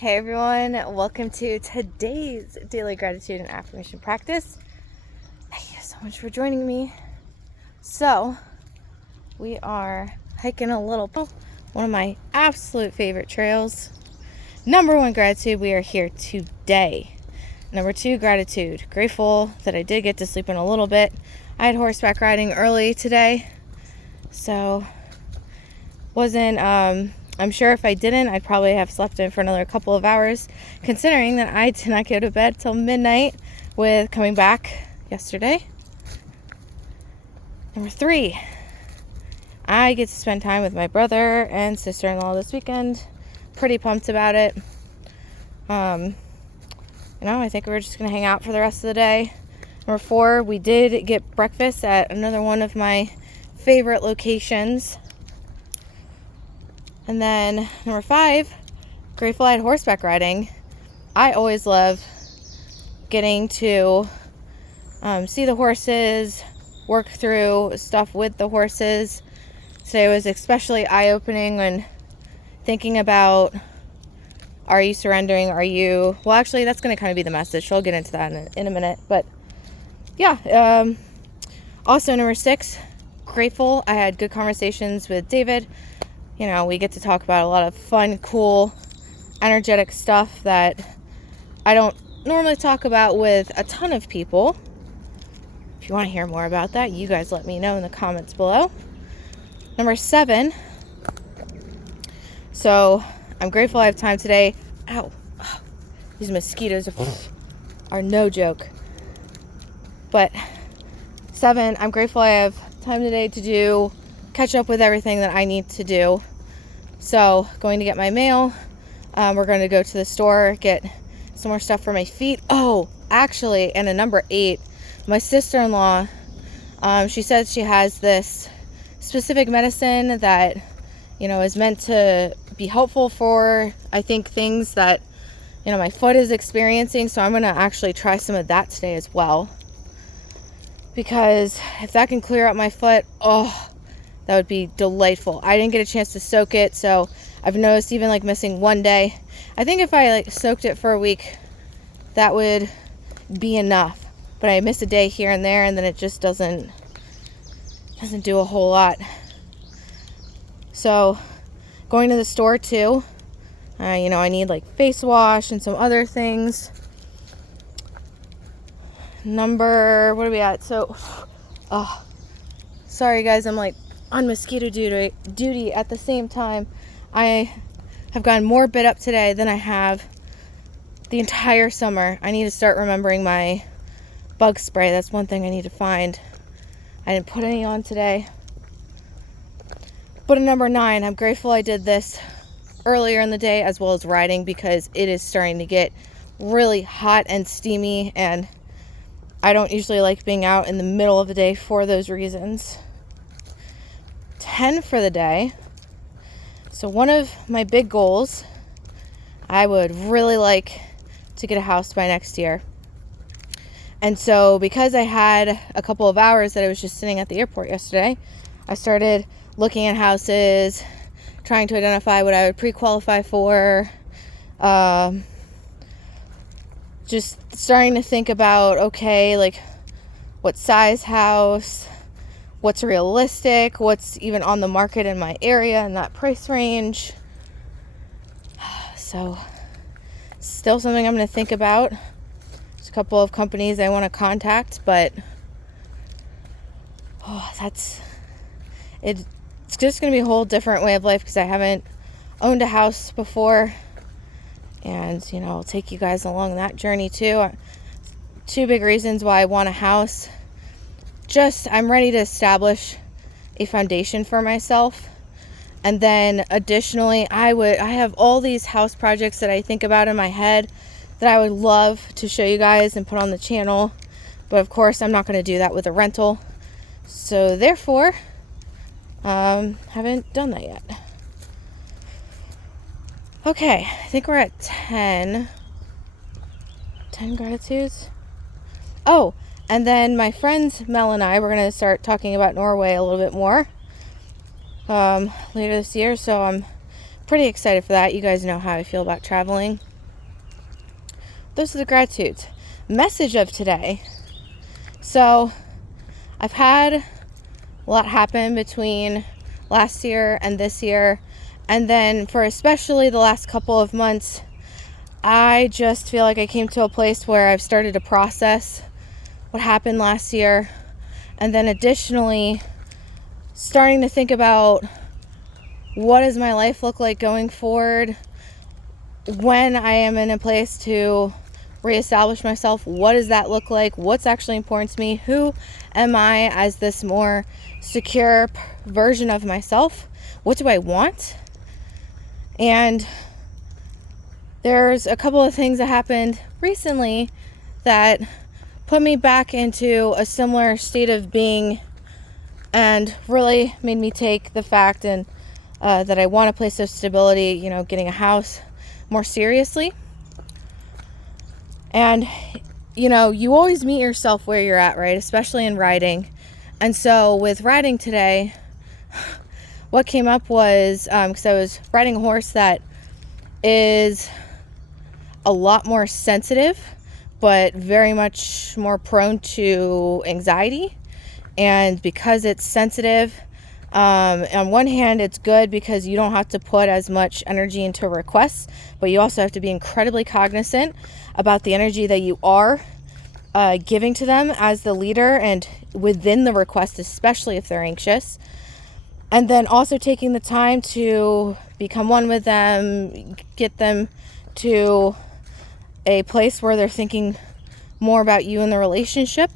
Hey everyone, welcome to today's daily gratitude and affirmation practice. Thank you so much for joining me. So, we are hiking a little, one of my absolute favorite trails. Number one, gratitude, we are here today. Number two, gratitude. Grateful that I did get to sleep in a little bit. I had horseback riding early today, so I'm sure if I didn't, I'd probably have slept in for another couple of hours, considering that I did not go to bed till midnight with coming back yesterday. Number three, I get to spend time with my brother and sister-in-law this weekend. Pretty pumped about it. I think we're just going to hang out for the rest of the day. Number four, we did get breakfast at another one of my favorite locations. And then number five, grateful I had horseback riding. I always love getting to see the horses, work through stuff with the horses. Today was especially eye-opening when thinking about, are you surrendering? Well, actually, that's going to kind of be the message. So I'll get into that in a minute. But yeah, also number six, grateful I had good conversations with David. We get to talk about a lot of fun, cool, energetic stuff that I don't normally talk about with a ton of people. If you want to hear more about that, you guys let me know in the comments below. Number seven. So I'm grateful I have time today. Ow. These mosquitoes are no joke. But seven, I'm grateful I have time today to catch up with everything that I need to do. So, going to get my mail. We're going to go to the store, get some more stuff for my feet. Oh, actually, and a number 8, my sister-in-law, she says she has this specific medicine that, is meant to be helpful for, I think, things that, my foot is experiencing. So I'm going to actually try some of that today as well. Because if that can clear up my foot, that would be delightful. I didn't get a chance to soak it, so I've noticed even missing one day. I think if I soaked it for a week, that would be enough. But I miss a day here and there, and then it just doesn't do a whole lot. So going to the store too. I need face wash and some other things. What are we at? So, sorry guys, I'm on mosquito duty at the same time. I have gotten more bit up today than I have the entire summer. I need to start remembering my bug spray. That's one thing I need to find. I didn't put any on today. But at number 9, I'm grateful I did this earlier in the day as well as riding, because it is starting to get really hot and steamy, and I don't usually like being out in the middle of the day for those reasons. 10 for the day. So one of my big goals, I would really like to get a house by next year. And so because I had a couple of hours that I was just sitting at the airport yesterday, I started looking at houses, trying to identify what I would pre-qualify for, just starting to think about, what size house, what's realistic, what's even on the market in my area in that price range. So, still something I'm going to think about. There's a couple of companies I want to contact, but it's just going to be a whole different way of life, because I haven't owned a house before. And, I'll take you guys along that journey too. 2 big reasons why I want a house. I'm ready to establish a foundation for myself. And then additionally, I have all these house projects that I think about in my head that I would love to show you guys and put on the channel. But of course, I'm not going to do that with a rental. So therefore, haven't done that yet. Okay, I think we're at 10 gratitudes. Oh, and then my friends Mel and I, we're going to start talking about Norway a little bit more later this year. So I'm pretty excited for that. You guys know how I feel about traveling. those are the gratitudes. Message of today. So I've had a lot happen between last year and this year. And then for especially the last couple of months, I just feel like I came to a place where I've started to process what happened last year. And then additionally, starting to think about what does my life look like going forward when I am in a place to reestablish myself. What does that look like? What's actually important to me? Who am I as this more secure version of myself? What do I want? And there's a couple of things that happened recently that put me back into a similar state of being and really made me take the fact and that I want a place of stability, getting a house, more seriously. And you always meet yourself where you're at, right? Especially in riding. And so with riding today, what came up was because I was riding a horse that is a lot more sensitive, but very much more prone to anxiety. And because it's sensitive, on one hand, it's good because you don't have to put as much energy into requests, but you also have to be incredibly cognizant about the energy that you are giving to them as the leader and within the request, especially if they're anxious. And then also taking the time to become one with them, get them to a place where they're thinking more about you and the relationship,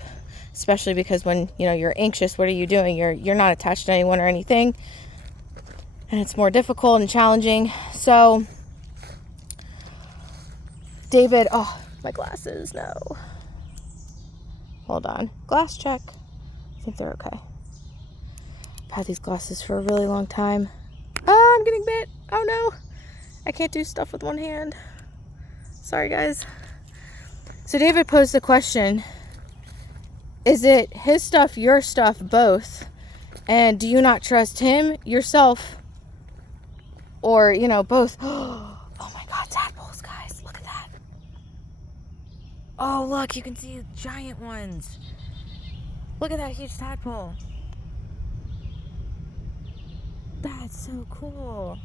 especially because when you're anxious, what are you doing? You're not attached to anyone or anything, and it's more difficult and challenging. So David, oh, my glasses, no, hold on, glass check. I think they're okay. I've had these glasses for a really long time. Oh, I'm getting bit. Oh no, I can't do stuff with one hand. Sorry guys. So David posed the question, is it his stuff, your stuff, both? And do you not trust him, yourself, or, both? Oh my God, tadpoles, guys. Look at that. Oh, look, you can see giant ones. Look at that huge tadpole. That's so cool.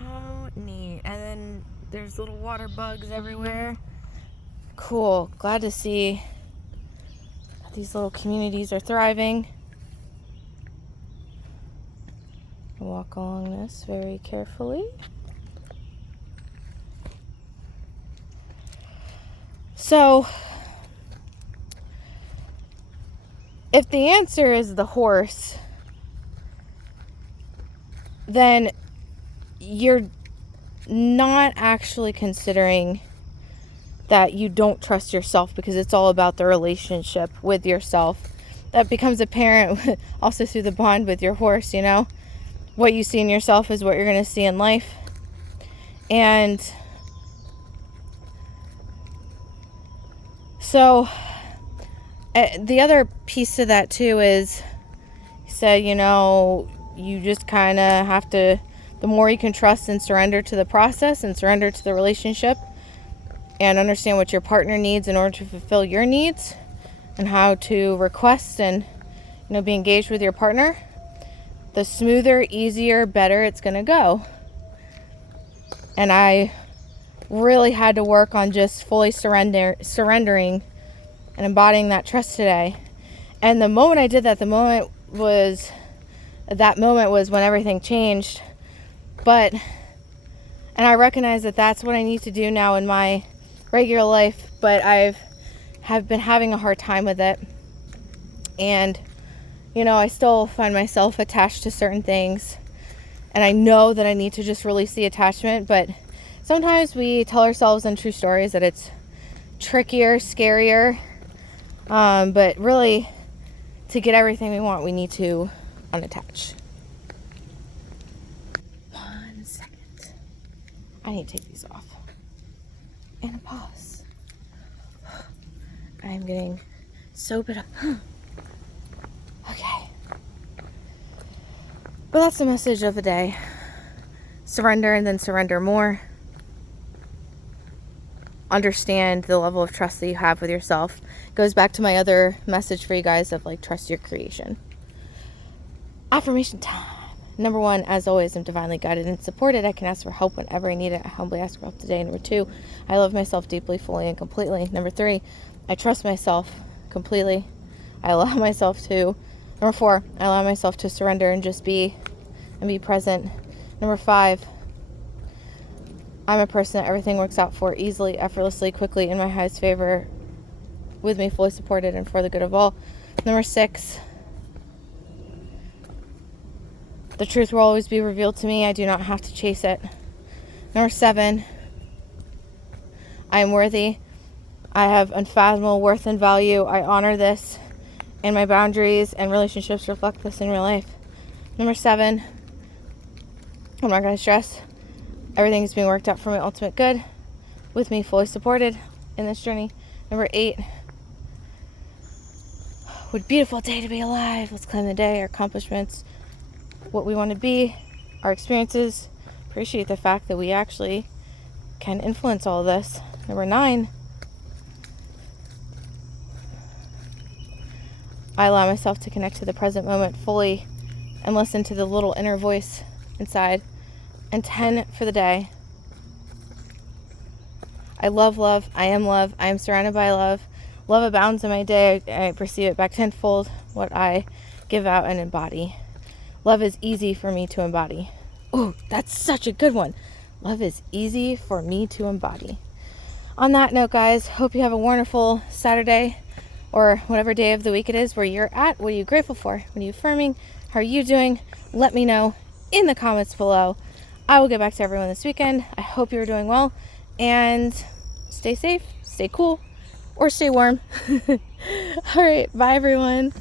How neat. And then there's little water bugs everywhere. Cool. Glad to see that these little communities are thriving. Walk along this very carefully. So, if the answer is the horse, then you're not actually considering that you don't trust yourself, because it's all about the relationship with yourself. That becomes apparent also through the bond with your horse, What you see in yourself is what you're going to see in life. And so the other piece to that too is, he said, you just kind of have to, the more you can trust and surrender to the process and surrender to the relationship and understand what your partner needs in order to fulfill your needs and how to request and, be engaged with your partner, the smoother, easier, better it's going to go. And I really had to work on just fully surrendering and embodying that trust today. And the moment I did that, that moment was when everything changed. And I recognize that that's what I need to do now in my regular life, but have been having a hard time with it. And, I still find myself attached to certain things, and I know that I need to just release the attachment, but sometimes we tell ourselves in true stories that it's trickier, scarier, but really, to get everything we want, we need to unattach. 1 second. I need to take these off. And a pause. I'm getting so bit up. Okay. But that's the message of the day. Surrender and then surrender more. understand the level of trust that you have with yourself. It goes back to my other message for you guys of like, trust your creation. Affirmation time. Number 1, as always, I'm divinely guided and supported. I can ask for help whenever I need it. I humbly ask for help today. Number 2, I love myself deeply, fully, and completely. Number 3, I trust myself completely. I allow myself to. Number 4, I allow myself to surrender and just be and be present. Number 5, I'm a person that everything works out for easily, effortlessly, quickly, in my highest favor, with me fully supported and for the good of all. Number 6, the truth will always be revealed to me. I do not have to chase it. Number 7, I am worthy. I have unfathomable worth and value. I honor this, and my boundaries and relationships reflect this in real life. Number 7, I'm not going to stress. Everything is being worked out for my ultimate good, with me fully supported in this journey. Number 8, what a beautiful day to be alive. Let's claim the day, our accomplishments, what we want to be, our experiences. Appreciate the fact that we actually can influence all of this. Number 9, I allow myself to connect to the present moment fully and listen to the little inner voice inside. And 10 for the day, I love love. I am love. I am surrounded by love. Love abounds in my day. I perceive it back tenfold, what I give out and embody. Love is easy for me to embody. Oh, that's such a good one. Love is easy for me to embody. On that note, guys, hope you have a wonderful Saturday or whatever day of the week it is where you're at. What are you grateful for? What are you affirming? How are you doing? Let me know in the comments below. I will get back to everyone this weekend. I hope you're doing well, and stay safe, stay cool, or stay warm. All right, bye everyone.